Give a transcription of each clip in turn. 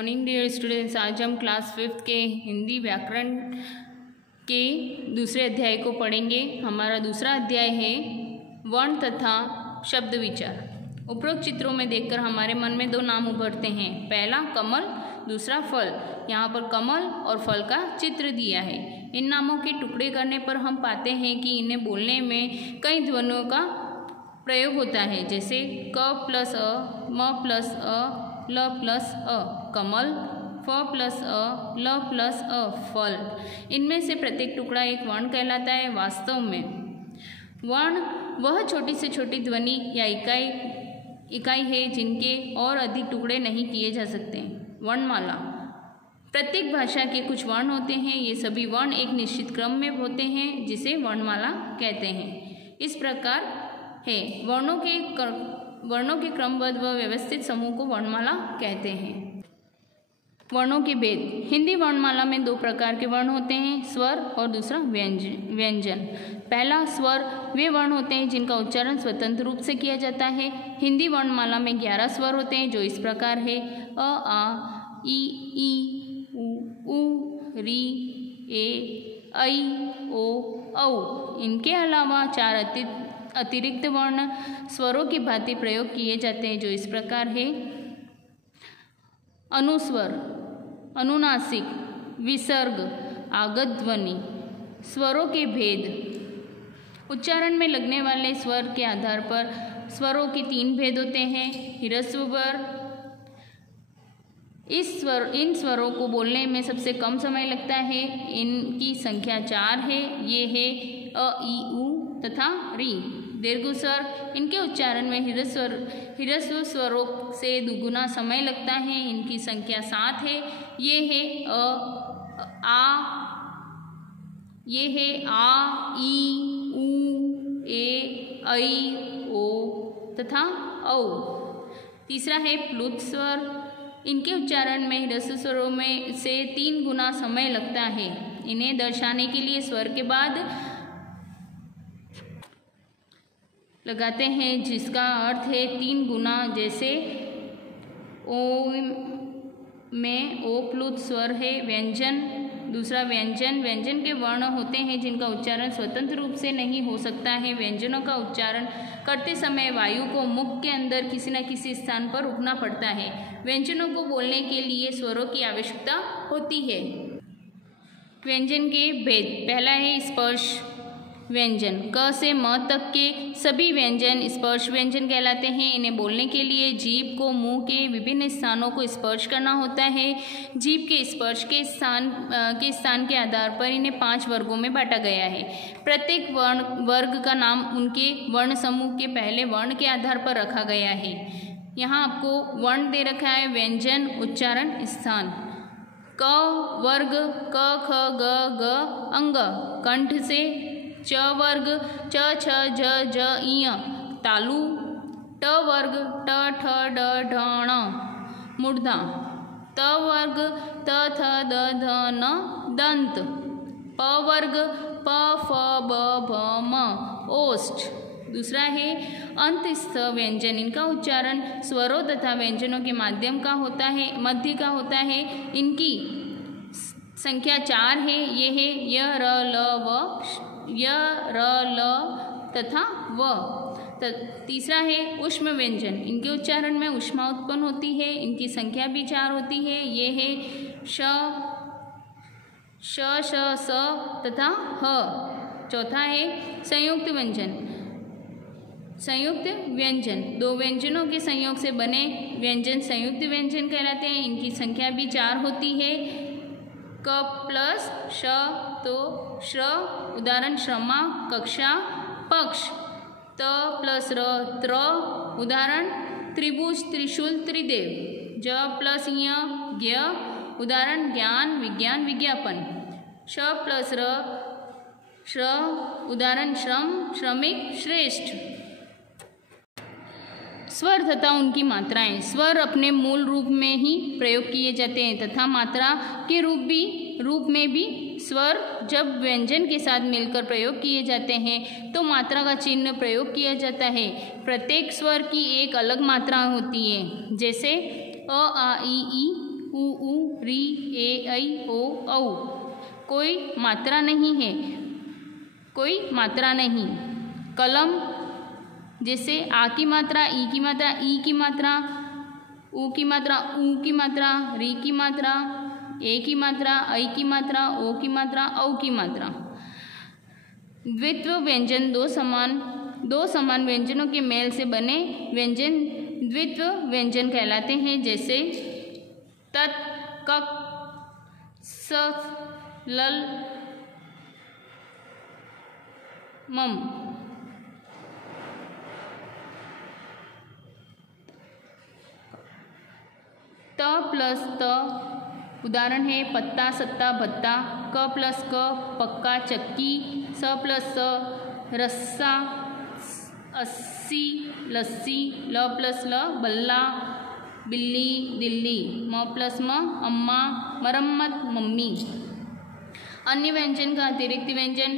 Morning dear students, आज हम class 5th के हिंदी व्याकरण के दूसरे अध्याय को पढ़ेंगे। हमारा दूसरा अध्याय है वर्ण तथा शब्द विचार। उपरोक्त चित्रों में देखकर हमारे मन में दो नाम उभरते हैं, पहला कमल, दूसरा फल। यहाँ पर कमल और फल का चित्र दिया है। इन नामों के टुकड़े करने पर हम पाते हैं कि इन्हें बोलने में कई ध्वनियों का प्रयोग होता है, जैसे क प्लस अ, म प्लस अ, ल प्लस अ, कमल, फ प्लस अ, ल प्लस अ, फल। इनमें से प्रत्येक टुकड़ा एक वर्ण कहलाता है। वास्तव में वर्ण वह छोटी से छोटी ध्वनि या इकाई है जिनके और अधिक टुकड़े नहीं किए जा सकते। वर्णमाला, प्रत्येक भाषा के कुछ वर्ण होते हैं। ये सभी वर्ण एक निश्चित क्रम में होते हैं, जिसे वर्णमाला कहते हैं। इस प्रकार है वर्णों के क्रमबद्ध व व्यवस्थित समूह को वर्णमाला कहते हैं। वर्णों के भेद। हिंदी वर्णमाला में दो प्रकार के वर्ण होते हैं, स्वर और दूसरा व्यंजन। पहला स्वर वे वर्ण होते हैं जिनका उच्चारण स्वतंत्र रूप से किया जाता है। हिंदी वर्णमाला में 11 स्वर होते हैं, जो इस प्रकार है अ, आ, ई, उ, री, ए, ऐ, ओ, औ। इनके अलावा 4 अतिरिक्त वर्ण स्वरों की भांति प्रयोग किए जाते हैं, जो इस प्रकार है अनुस्वर, अनुनासिक, विसर्ग, आगत ध्वनि। स्वरों के भेद। उच्चारण में लगने वाले स्वर के आधार पर स्वरों के 3 भेद होते हैं। ह्रस्व स्वर, इन स्वरों को बोलने में सबसे कम समय लगता है। इनकी संख्या 4 है। ये है अ, ई, उ तथा री। दीर्घ स्वर, इनके उच्चारण में ह्रस्व स्वरों से दुगुना समय लगता है। इनकी संख्या 7 है। ये है अ, आ, ई, उ, ए, ऐ, ओ तथा औ। तीसरा है प्लुत स्वर, इनके उच्चारण में ह्रस्व स्वरों में से 3 गुना समय लगता है। इन्हें दर्शाने के लिए स्वर के बाद लगाते हैं, जिसका अर्थ है 3 गुना। जैसे ओ में ओ प्लुत स्वर है। व्यंजन, दूसरा व्यंजन के वर्ण होते हैं जिनका उच्चारण स्वतंत्र रूप से नहीं हो सकता है। व्यंजनों का उच्चारण करते समय वायु को मुख के अंदर किसी न किसी स्थान पर रुकना पड़ता है। व्यंजनों को बोलने के लिए स्वरों की आवश्यकता होती है। व्यंजन के भेद। पहला है स्पर्श व्यंजन। क से म तक के सभी व्यंजन स्पर्श व्यंजन कहलाते हैं। इन्हें बोलने के लिए जीभ को मुंह के विभिन्न स्थानों को स्पर्श करना होता है। जीभ के स्पर्श के स्थान के आधार पर इन्हें 5 वर्गों में बांटा गया है। प्रत्येक वर्ग का नाम उनके वर्ण समूह के पहले वर्ण के आधार पर रखा गया है। यहाँ आपको वर्ण दे रखा है, व्यंजन, उच्चारण, स्थान। क वर्ग क, ख, ग, घ, अंग। कंठ से च वर्ग च, छ, ज, इ, तालु। ट वर्ग ट, ठ, ड, ढ, ण, मूर्धा। त वर्ग त, थ, द, ध, न, दंत। प वर्ग प, फ, ब, भ, म, ओष्ठ। दूसरा है अंतस्थ व्यंजन। इनका उच्चारण स्वरों तथा व्यंजनों के मध्य का होता है। इनकी संख्या 4 है। ये है य, र, ल, व, य, र, ल तथा व। तीसरा है ऊष्म व्यंजन। इनके उच्चारण में ऊष्मा उत्पन्न होती है। इनकी संख्या भी 4 होती है। ये है श, स तथा ह। चौथा है संयुक्त व्यंजन। संयुक्त व्यंजन 2 व्यंजनों के संयोग से बने व्यंजन संयुक्त व्यंजन कहलाते हैं। इनकी संख्या भी 4 होती है। क प्लस श तो श्र, उदाहरण श्रमा, कक्षा, पक्ष। त प्लस र, त्र, उदाहरण त्रिभुज, त्रिशूल, त्रिदेव। ज प्लस य, ज्ञ, उदाहरण ज्ञान, विज्ञान, विज्ञापन। श प्लस र, श्र, उदाहरण श्रम, श्रमिक, श्रेष्ठ। स्वर तथा उनकी मात्राएं। स्वर अपने मूल रूप में ही प्रयोग किए जाते हैं तथा मात्रा के रूप में भी स्वर जब व्यंजन के साथ मिलकर प्रयोग किए जाते हैं तो मात्रा का चिन्ह प्रयोग किया जाता है। प्रत्येक स्वर की एक अलग मात्रा होती है, जैसे अ, आ, ई, ऊ ऊ, री, ए, ऐ, ओ, औ। कोई मात्रा नहीं है, कोई मात्रा नहीं। कलम जैसे आ की मात्रा, ई की मात्रा, ई की मात्रा, ऊ की मात्रा, ऊ की मात्रा, री की मात्रा, ए की मात्रा, ऐ की मात्रा, ओ की मात्रा, औ की मात्रा। द्वित्व व्यंजन दो समान व्यंजनों के मेल से बने व्यंजन द्वित्व व्यंजन कहलाते हैं, जैसे तत्, कक, स, लल, मम। त प्लस त उदाहरण है पत्ता, सत्ता, भत्ता। क प्लस क पक्का, चक्की। स प्लस स रस्सा, अस्सी, लस्सी। ल प्लस ल बल्ला, बिल्ली, दिल्ली। म प्लस म अम्मा, मरम्मत, मम्मी। अन्य व्यंजन का अतिरिक्त व्यंजन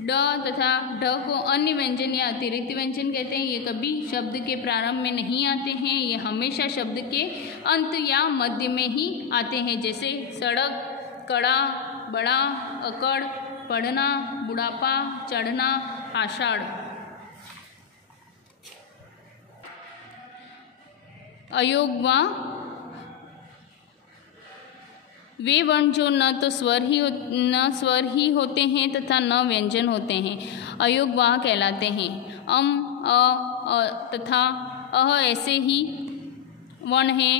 ड तथा ढ को अन्य व्यंजन या अतिरिक्त व्यंजन कहते हैं। ये कभी शब्द के प्रारंभ में नहीं आते हैं, ये हमेशा शब्द के अंत या मध्य में ही आते हैं, जैसे सड़क, कड़ा, बड़ा, अकड़, पढ़ना, बुढ़ापा, चढ़ना, आषाढ़। अयोग्य वे वर्ण जो न तो स्वर ही होते हैं तथा न व्यंजन होते हैं, अयोग्य कहलाते हैं। अ तथा अह ऐसे ही वर्ण हैं।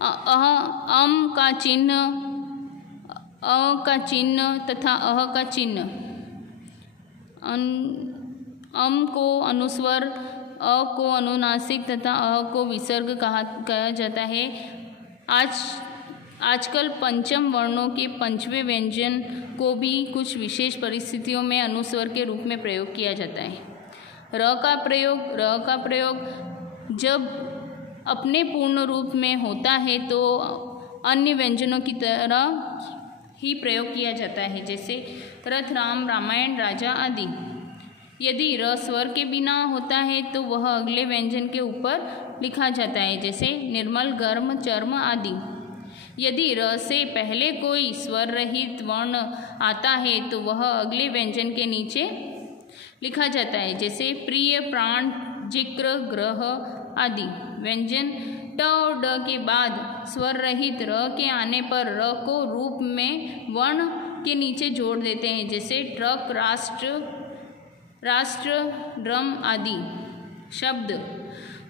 अम का चिन्ह, अ का चिन्ह तथा अह का चिन्ह। अम को अनुस्वर, अ को अनुनासिक तथा अह को विसर्ग कहा जाता है। आजकल पंचम वर्णों के पंचवें व्यंजन को भी कुछ विशेष परिस्थितियों में अनुस्वर के रूप में प्रयोग किया जाता है। र का प्रयोग जब अपने पूर्ण रूप में होता है तो अन्य व्यंजनों की तरह ही प्रयोग किया जाता है, जैसे रथ, राम, रामायण, राजा आदि। यदि र स्वर के बिना होता है तो वह अगले व्यंजन के ऊपर लिखा जाता है, जैसे निर्मल, गर्म, चर्म आदि। यदि र से पहले कोई स्वर रहित वर्ण आता है तो वह अगले व्यंजन के नीचे लिखा जाता है, जैसे प्रिय, प्राण, जिक्र, ग्रह आदि। व्यंजन ट और ड के बाद स्वर रहित र के आने पर र को रूप में वर्ण के नीचे जोड़ देते हैं, जैसे ट्रक, राष्ट्र, ड्रम आदि। शब्द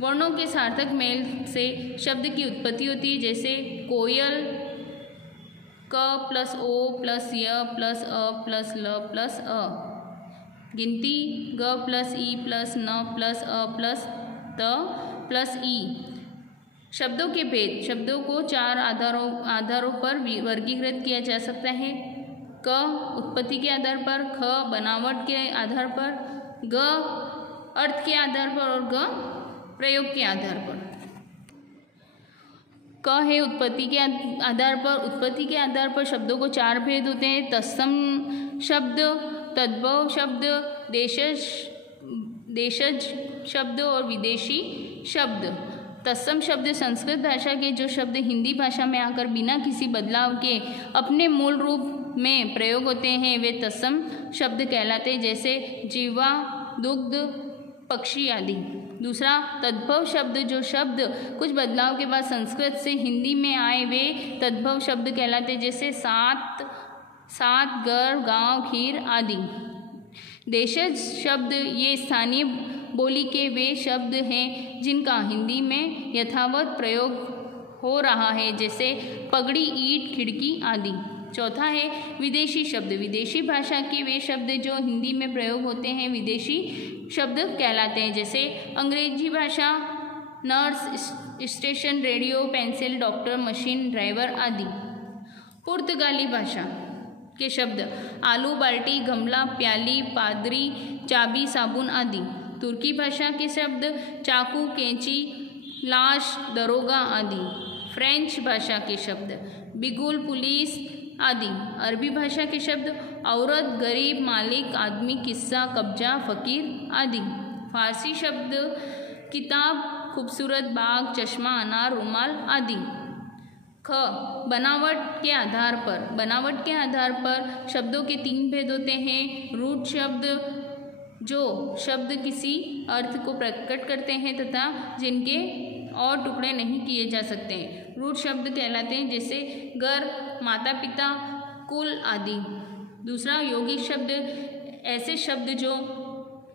वर्णों के सार्थक मेल से शब्द की उत्पत्ति होती है, जैसे कोयल, क प्लस ओ प्लस य प्लस अ प्लस ल प्लस अ। गिनती ग प्लस ई प्लस न प्लस अ प्लस त प्लस ई। शब्दों के भेद, शब्दों को चार आधारों पर वर्गीकृत किया जा सकता है। क उत्पत्ति के आधार पर, ख बनावट के आधार पर, ग अर्थ के आधार पर और ग प्रयोग के आधार पर। क है उत्पत्ति के आधार पर। उत्पत्ति के आधार पर शब्दों को चार भेद होते हैं: तत्सम शब्द, तद्भव शब्द, देशज शब्द और विदेशी शब्द। तत्सम शब्द संस्कृत भाषा के जो शब्द हिंदी भाषा में आकर बिना किसी बदलाव के अपने मूल रूप में प्रयोग होते हैं वे तत्सम शब्द कहलाते हैं, जैसे जीवा, दुग्ध, पक्षी आदि। दूसरा तद्भव शब्द, जो शब्द कुछ बदलाव के बाद संस्कृत से हिंदी में आए वे तद्भव शब्द कहलाते हैं, जैसे सात, घर, गांव, खीर आदि। देशज शब्द ये स्थानीय बोली के वे शब्द हैं जिनका हिंदी में यथावत प्रयोग हो रहा है, जैसे पगड़ी, ईंट, खिड़की आदि। चौथा है विदेशी शब्द। विदेशी भाषा के वे शब्द जो हिंदी में प्रयोग होते हैं विदेशी शब्द कहलाते हैं, जैसे अंग्रेजी भाषा, nurse, station, radio, pencil, doctor, machine, driver आदि। पुर्तगाली भाषा के शब्द आलू, बाल्टी, गमला, प्याली, पादरी, चाबी, साबुन आदि। तुर्की भाषा के शब्द चाकू, कैंची, लाश, दरोगा आदि। फ्रेंच भाषा के शब्द बिगुल, पुलिस आदि। अरबी भाषा के शब्द औरत, गरीब, मालिक, आदमी, किस्सा, कब्जा, फकीर आदि। फारसी शब्द किताब, खूबसूरत, बाग, चश्मा, अनार, रुमाल आदि। ख, बनावट के आधार पर। बनावट के आधार पर शब्दों के 3 भेद होते हैं। रूट शब्द, जो शब्द किसी अर्थ को प्रकट करते हैं तथा जिनके और टुकड़े नहीं किए जा सकते, रूट शब्द कहलाते हैं, जैसे घर, माता पिता, कुल आदि। दूसरा, यौगिक शब्द, ऐसे शब्द जो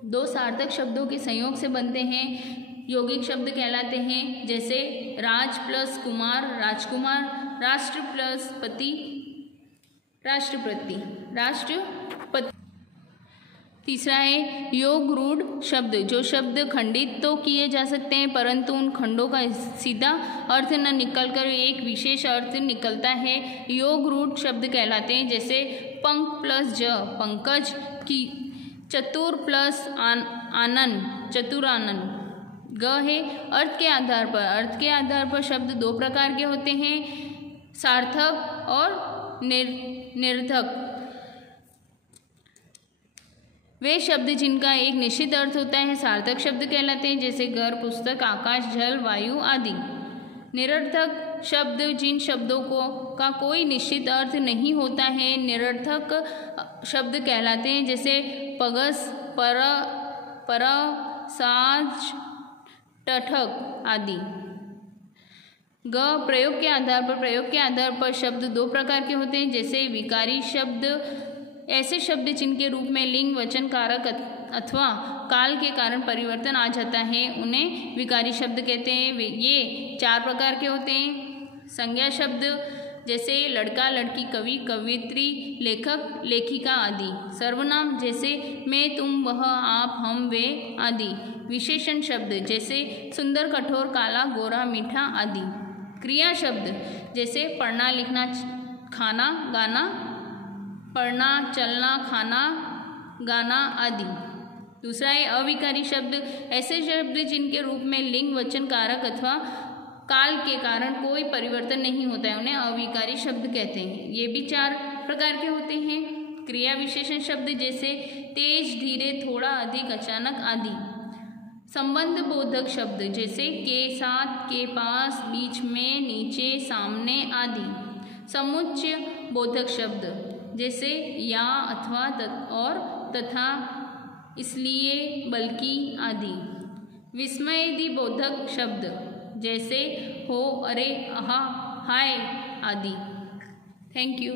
2 सार्थक शब्दों के संयोग से बनते हैं, यौगिक शब्द कहलाते हैं, जैसे राज प्लस कुमार, राजकुमार, राष्ट्र प्लस पति, राष्ट्रपति, राष्ट्रपति। तीसरा है योग रूढ़ शब्द, जो शब्द खंडित तो किए जा सकते हैं परंतु उन खंडों का सीधा अर्थ न निकलकर एक विशेष अर्थ निकलता है, योग रूढ़ शब्द कहलाते हैं, जैसे पंख प्लस ज, पंकज, की चतुर प्लस आनंद, चतुरानंद। ग है अर्थ के आधार पर। अर्थ के आधार पर शब्द 2 प्रकार के होते हैं, सार्थक और निरर्थक। वे शब्द जिनका एक निश्चित अर्थ होता है सार्थक शब्द कहलाते हैं, जैसे घर, पुस्तक, आकाश, जल, वायु आदि। निरर्थक शब्द जिन शब्दों का कोई निश्चित अर्थ नहीं होता है, निरर्थक शब्द कहलाते हैं, जैसे पगस, पर, साज, टठक आदि। ग, प्रयोग के आधार पर। प्रयोग के आधार पर शब्द 2 प्रकार के होते हैं, जैसे विकारी शब्द, ऐसे शब्द जिनके रूप में लिंग, वचन, कारक अथवा काल के कारण परिवर्तन आ जाता है, उन्हें विकारी शब्द कहते हैं। ये 4 प्रकार के होते हैं। संज्ञा शब्द, जैसे लड़का, लड़की, कवि, कवियत्री, लेखक, लेखिका आदि। सर्वनाम, जैसे मैं, तुम, वह, आप, हम, वे आदि। विशेषण शब्द, जैसे सुंदर, कठोर, काला, गोरा, मीठा आदि। क्रिया शब्द, जैसे पढ़ना, लिखना, खाना, गाना, पढ़ना, चलना, खाना, गाना आदि। दूसरा है अविकारी शब्द, ऐसे शब्द जिनके रूप में लिंग, वचन, कारक अथवा काल के कारण कोई परिवर्तन नहीं होता है, उन्हें अविकारी शब्द कहते हैं। ये भी 4 प्रकार के होते हैं। क्रिया विशेषण शब्द, जैसे तेज, धीरे, थोड़ा, अधिक, अचानक आदि। संबंध बोधक शब्द, जैसे के साथ, के पास, बीच में, नीचे, सामने आदि। समुच्चय बोधक शब्द, जैसे या, अथवा, और, तथा, इसलिए, बल्कि आदि। विस्मयदि बोधक शब्द, जैसे हो, अरे, आहा, हाय आदि। Thank you.